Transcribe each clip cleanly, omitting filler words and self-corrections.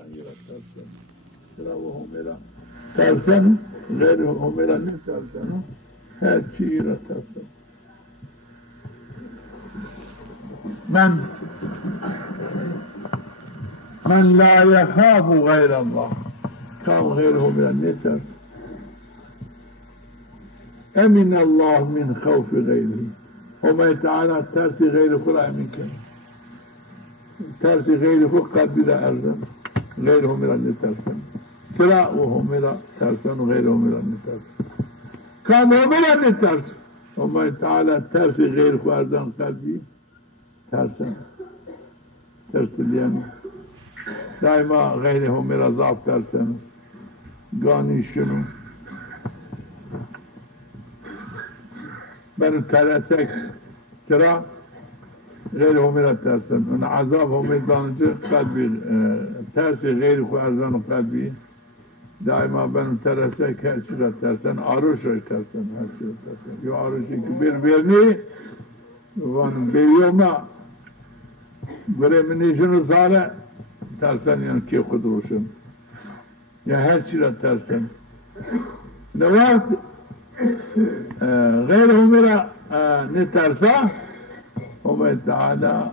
تنگیرا ترسن چرا و همیرا ترسن غیر همیرا نترسن هر چی را ترسن من لا يخاف غير الله كان غيره من النتر أمن الله من خوف غيره وما تعالى ترسي غيره قرأ منك ترسي غيره قد بلا أرزم غيره من النترسن ترى وهو من ترسن وغيره من النترسن كان هو من النترسن وما تعالى ترسي غيره أرزم قلبي ترسن ترس اليمين دائما غيره من الضعف ترسن قاني شنو بل ترسك ترى غيره من الترسن ان عذابهم من دانجه قلبي ترسي غيره ارزان قلبي دائما بل ترسك هر چیز ترسن آروش رو ترسن هر چیز ترسن یو آروشی که برنی وان بیوما بره منیشنو ساره ترسن yani ki خود روشن یا هر چی را ترسن نوات غيره میرا نترسا وما تعالى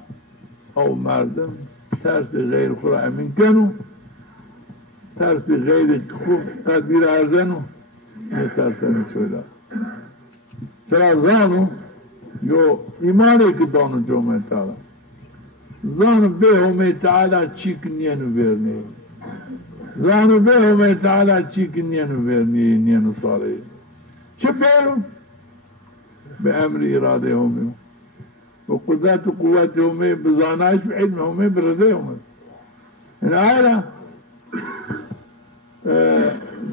او مردم ترس غیر خورا امین کنو ترس غیر خوب تدبیر ارزنو نترسن چولا سرا زانو یو ایمانه که دانو جومه تعالی زانو به همه تعالی چیک نیانو برنی زانو به همه تعالی چیک نیانو برنی نیانو ساله چه بیرو به امر اراده همه و قدرت و قوت همه بزانایش به علم همه برده همه این آیلا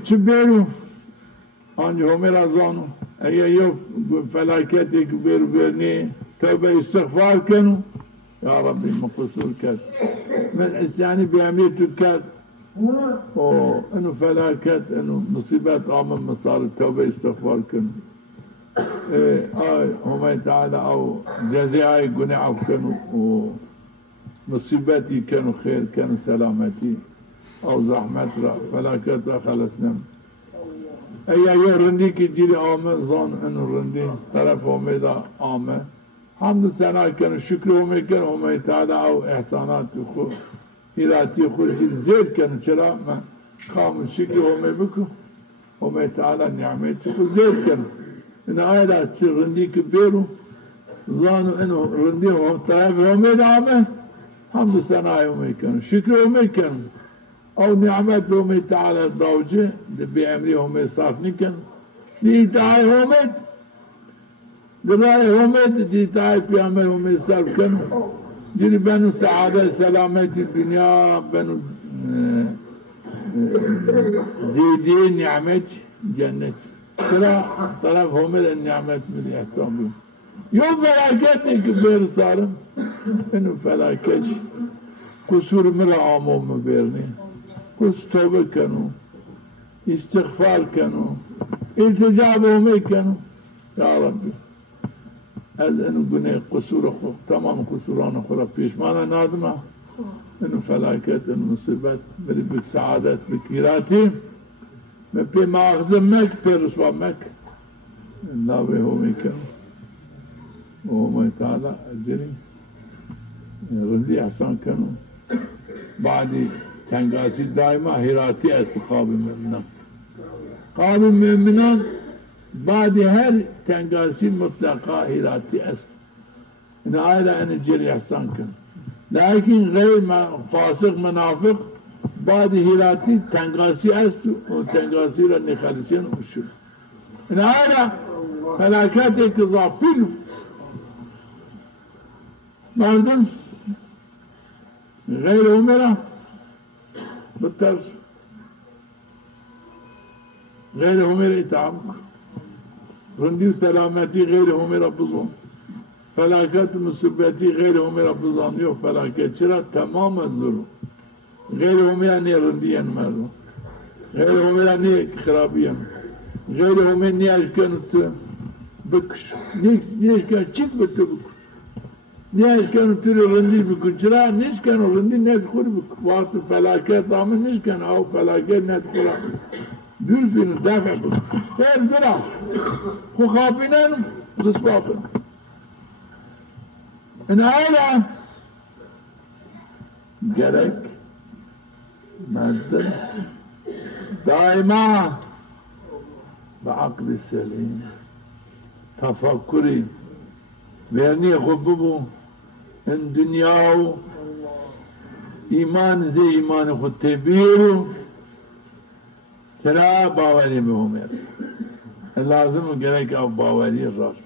چه بیرو آنجا همه را زانو اگر یو فلاکتی که بیرو برنی توبه استغفار کنو يا ربي مقصور كات من إسياني بأميته كات وإنه فلاكات إنه مصيبات عامة مصار التوبة استغفار كن هم تعالى أو جزائي قناع كانوا ومصيباتي كانوا خير كانوا سلامتي أو زحمت را فلاكات را خلصنا أي رندي كي جيري عامة ظن إنه رندي طرف عميدا عامة حمد سنا كانوا شكرهم كانوا هم تعالى أو إحسانات خو إراتي خوش زيد كانوا شرا ما قاموا شكرهم بكم هم تعالى نعمته خو زيد كانوا إن آيات رندي كبيروا ظنوا إنه رندي هم طيب هم دعمه حمد سنا هم كانوا شكرهم كانوا أو نعمتهم تعالى الضوجة بأمرهم صافني كانوا دي تعالى هم دلائي همت ديتاي في عمل همت صرف كانوا جري بنو سعادة سلامة الدنيا بنو زيدين نعمة جنة ترى طرف همت النعمة من الإحسان بهم يوم فلاكتك بير صارم إنه فلاكتش قصور مرا عامهم بيرني قص توبة كانوا استغفار كانوا التجاب همت كانوا يا ربي إنه بني قصور خو تمام قصوران خورا پیشمانا نادمه إنه فلاكت إنه مصيبت بری بك سعادت بكيراتي من بي ماخذ مك بي رسوا مك الله به ميكن وهو تعالى أجري رندي أحسان كانوا بعد تنقاسي دائما هراتي استخاب مؤمنان قابل مؤمنان بعد هر تنقاسي مطلقة هراتي است إن عائلة أن الجري إحسان كان لكن غير فاسق منافق بعد هراتي تنقاسي است وتنقاسي لأني خالصين وشو إن عائلة فلاكاتك ضافلوا مردم غير أمرا بالترس غير أمرا يتعمق رندي سلامتي غير أمرا بظن فلاكات مصيبتي غير أمرا بظن يو فلاكات شرا تمام الظلم غير أمرا ني رنديا مردم غير أمرا ني خرابيا غير أمرا ني أشكنت بكش نيش كان چيك بتبك نیش کنو توی رندی بکن چرا نیش کنو رندی نیش خوری بکن وقت فلاکت آمد نیش کنو او فلاکت نیش خورا دول فینو دفع بکن خیر برا خو خوابینن رسوا کن این آیلا گرک مردم دائما بعقل سلیم تفکری ورنی خوب ببو این دنیا و ایمان زی ایمان خود تبیرو ترا باوری به هم است لازم گره که باوری راست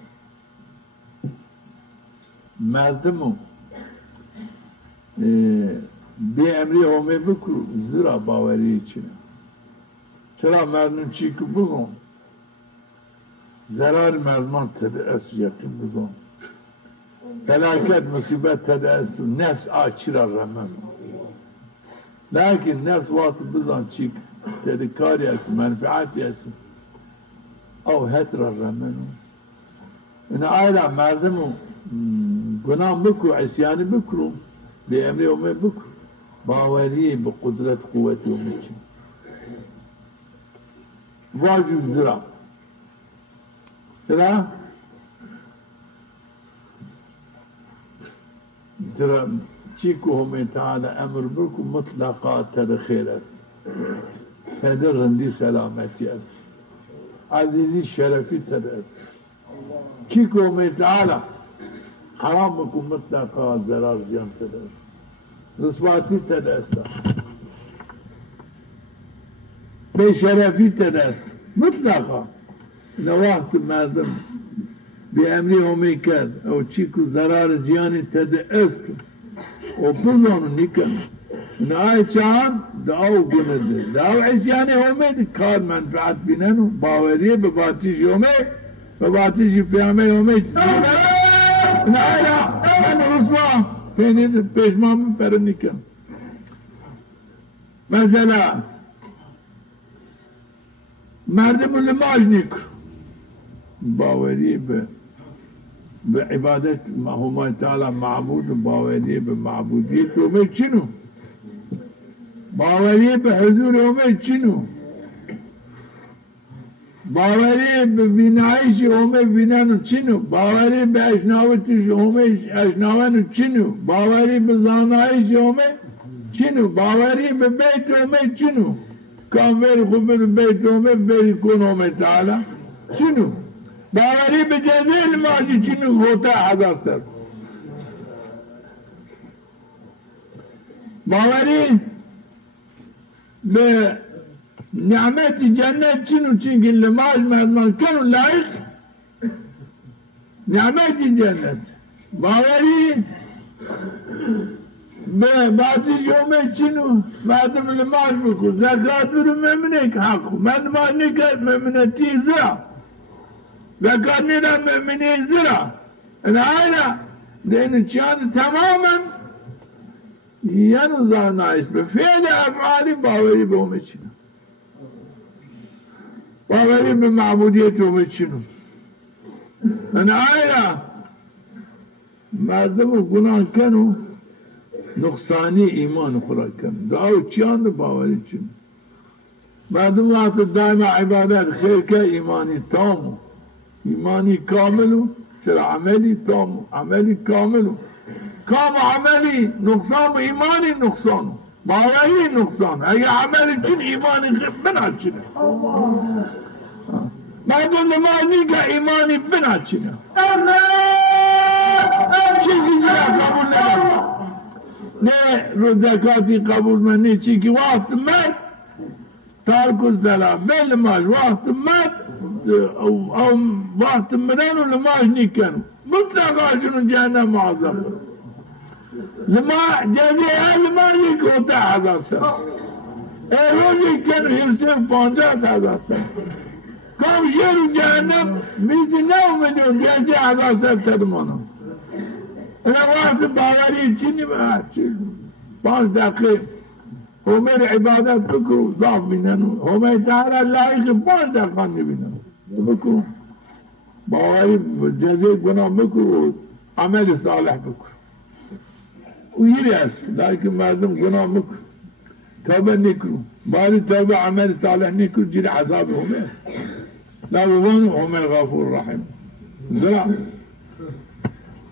مردمو به امری همه بکرو زیرا باوری چینه چرا مردم چی که بگم ضرر مردمان تدعس و یقین بزن فلاکت مصیبت تدعس و نفس آچی را رمم لیکن نفس وقت بزن چی تدکاری است منفعتی است او هت را رمم این آیلا مردمو گناه بکرو عصیانی بکرو به امری همه بکرو باوری به قدرت قوتی همه چی واجب زرا چرا؟ چرا چی که همه تعالی امر برکو مطلقات تر خیر است تر رندی سلامتی است عزیزی شرفی تر است چی که همه تعالی حرام بکو مطلقات ضرار زیان تر است رسواتی تر است به شرفی تر است مطلقا وقت مردم به امری همه کرد او چی که ضرار زیانی تد است و بزانو نکن این آی چهان دعو گنده دعو عسیانی همه کار منفعت بینن و باوریه به باتیش همه به باتیش پیامه همه این آی را من رسوا پیشمان پر نکن مثلا مردم نماز نکن باوری به عبادت همه تعالی معبود و باوری به معبودیت همه چنو باوری به حضور همه چنو باوری به بینایش همه بینن چنو باوری به اشناوتش همه اشناون چنو باوری به زانایش همه چنو باوری به بیت همه چنو کامل خوب بیت همه بری کن همه تعالی چنو باوری به جزیل ماجی چنو ہوتا هزار سر باوری به نعمت جنت چنو چنگی لماج مردمان کنو لایق نعمت جنت باوری به باتیش همه چنو مردم لماج بکن زکات برو ممنه که حق من ما نکرد ممنه تیزه زکات نیرم ممنه زرا این آینا دین چند تماما یعنی زانایست به فعل افعالی باوری به همه چنو باوری به معبودیت همه چنو این آینا مردم گناه کنو نقصانی ایمان خورا کنو دعو چیان رو باوری چنو مردم وقت دائما عبادت خیر که ایمانی تامو ایمانی کاملو چرا عملی تامو عملی کاملو کام عملی نقصان ایمانی نقصان باوری نقصان اگه عملی چون ایمانی بنا چنه مردم نمازی که ایمانی بنا چنه چیزی جا قبول نگه نه رو زکاتی قبول من نه چی وقت مرد تارک الصلاة بالنماز وقت مرد او وقت مرن و نماز نکنو مطلقا شنو جهنم معظم جزیه نمازی که ہوتا 1000 سر ای روزی کنو هرسه 50,000 سر کام شهر جهنم میزی 9 میلیون جزیه 1000 سر تدمانو انا وقت باوری چینی چی 5 دقیقه همه عبادت بکرو ضعف بیننو همه تعالی لایق 5 دقیقه نبیننو بکرو باوری جزیه گناه بکرو عمل صالح بکرو uyiri است lakin merdum günah muk tövbe nikru bari tövbe amel salih nikru cili azabı hume است la bubanu hume gafur rahim zira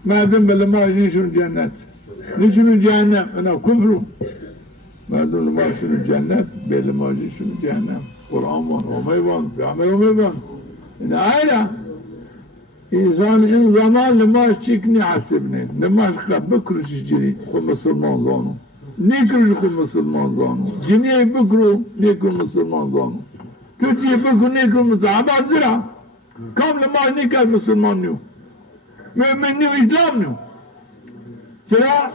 merdum belima nişunu cennet nişunu cehennem ana küfru merdum lima şunu cennet belima şunu cehennem Kur'an var hume var amel hume var ne ayla İnsan in zaman namaz çıkni hasibni. Namaz kabı kuruş ciri. Ku Müslüman zanu. Ne kuruş ku Müslüman zanu. Ciniye bükru ne ku Müslüman zanu. Türkçe bükru ne ku Müslüman. Abazira. Kam namaz ne kal Müslüman niyo. Mümin niyo İslam niyo. Sıra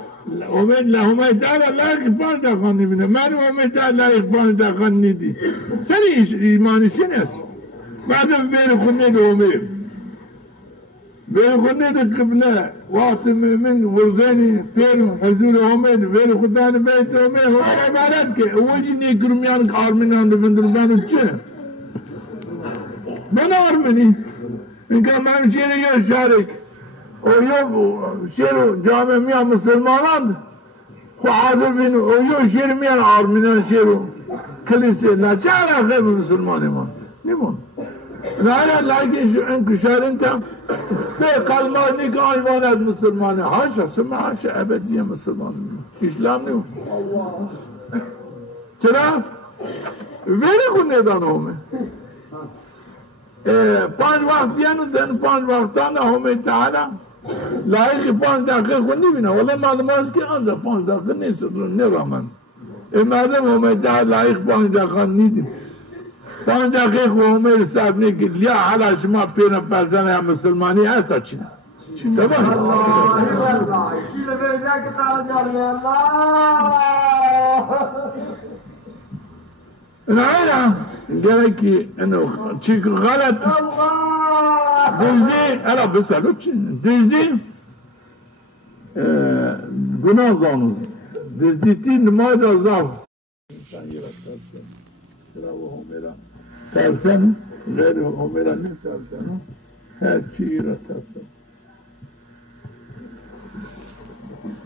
Umed la Umed Teala la ikbal da kanni bine. Men Umed Teala la ikbal da kanni di. Seni imanı sines. Madem beni kunne de Umed. بيقولني قبله وقت من ورزاني فيلم حزور عمد بيري خداني بيت عمد هو عبارات كي وجني كرميان كارمينان بندربان وچه من آرمني إن كان من شيري يشارك او يو شيرو جامع ميان مسلمان خو حاضر بين او يو شير ميان آرمينان شيرو كليسي لا چارا خيب مسلماني ما نيمون Nâle lakin şu enküşarınca ve kalmani ki aymanet Müslümanı. Haşa, sümme haşa ebediye Müslümanı. İslam ne o? Çıra? Veri ku nedan home. Panç vaktiyanı den panç vaktana home Teala. Layık panç dakika ku ne bina. Valla malumaz ki ancak panç dakika ne sırrın ne rağmen. Madem home Teala layık panç dakika nedim. پنج دقیق و عمر صاحب نے کہ لیا حالا شما پینا پردن یا مسلمانی هست چینا تمام نعم gerek ki çünkü galet dizdi ala besalut dizdi günah zanız dizdi ti namaz azaf insan yarattarsın Bravo Homera. Tersen, ver Homera ne tersen o? Her şeyi yaratarsan.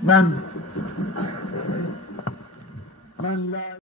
Ben la